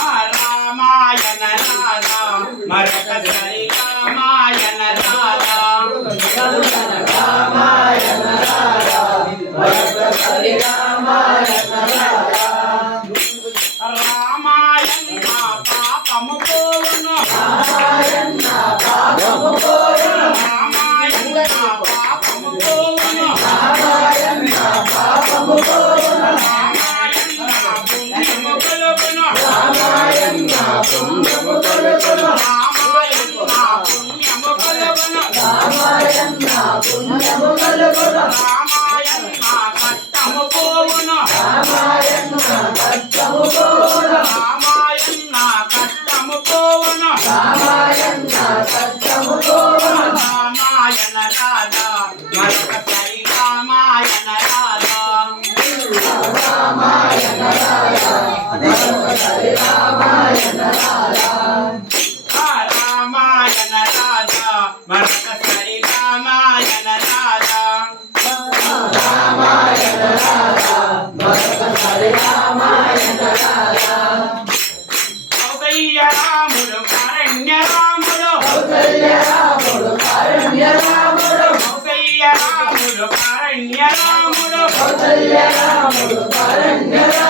ఆ రామాయణ రాధా మరొక సరి రామాయణ రాధా రామాయణ పాపము పోవును రామాయణ పాపము పోవును రామాయణ రాముడు కారణ్య రాముడు కౌసల్య రాముడు కారణ్య రాముడు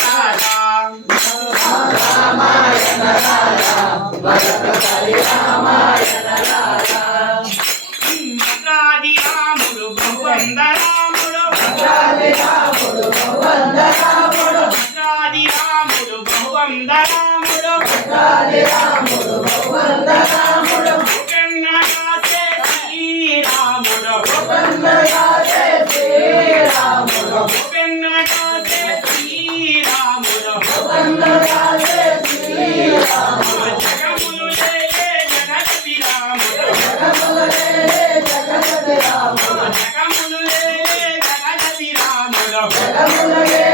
రాధా మరొక సరి రామాయణ రాముడు భద్రాది రాముడు భగవంద రాముడు భద్రాది రాముడు భగవంద రాముడు జగన్నాథే రాముడు జగన్నాథే రాముడు